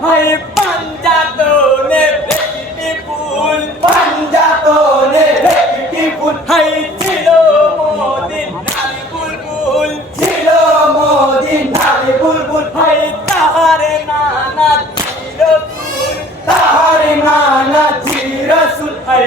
ভাই পাঞ্জাতনে ভেকিটি ফুল। পাঞ্জাতনে ভেকিটি ফুল। হাই ছিল মোদিন নারী বুলবুল। ছিল মোদিন নারী বুলবুল। হাই তাহারে নানা ছিল তাহারে নানা ছিল সুল হাই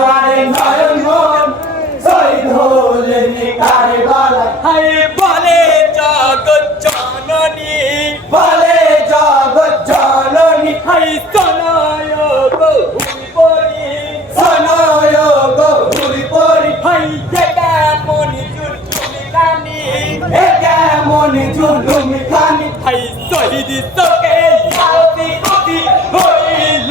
এবারে নয়ন মন শহীদ হলেন কারবালায় হাই বলে জগৎ জননী বলে জগৎ জননী। হাই সনায় গো ভুলপরি সনায় গো ভুলপরি হাই এটা মন জুলুম খানি এটা মন জুলুম খানি শহীদ তোকে সাথী কবি হইল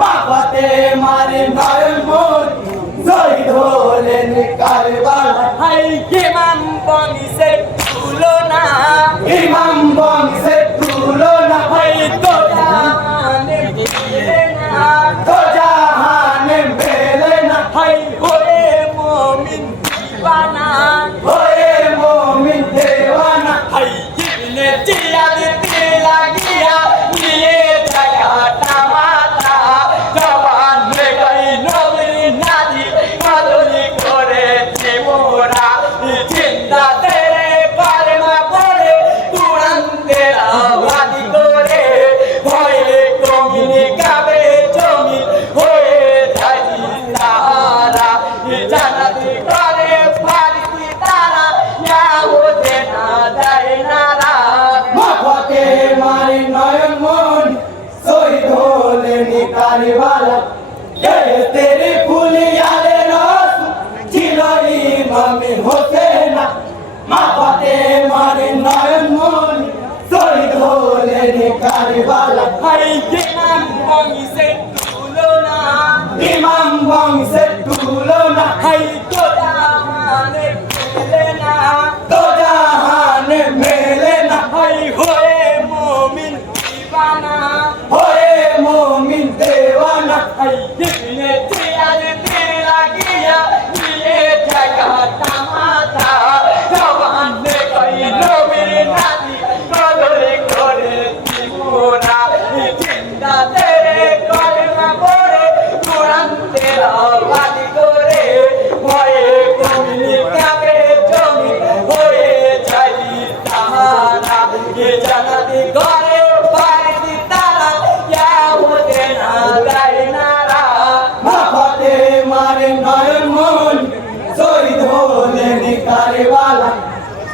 বাবাতে মারে নয়ন মোর শহীদ হলেন কারবার হাই ইমাম বংশের তুলনা? ইমাম বংশের তুলনা। ভাই তো তো জাহানে মেলে না ভাই ওরে মমিন দিবানা। ওরে মমিন দেওয়ানা। হাই ইবনে Kalibala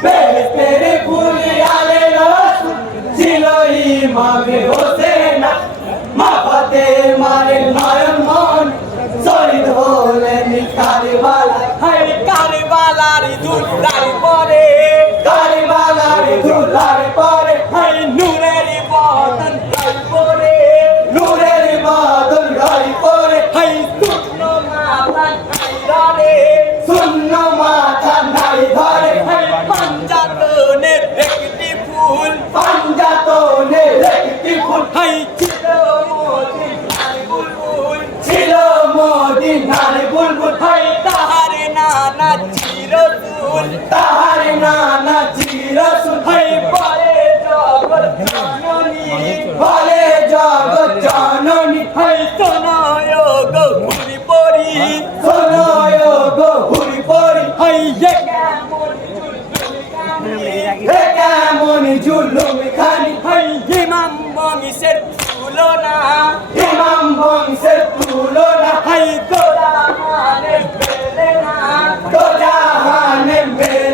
Baby, baby, pull me out. চিরসুল তাহার নানা চিরসুল হাই বলে জগৎ জাননী, বলে জগৎ জাননী। হাই সোনায় গো হুরি পরি সোনায় গো হুরি পরি হাই এ কেমন জুলুম খানি, এ কেমন জুলুম খানি। হাই ইমাম তুলনা হাই গোলামানের तो जहान में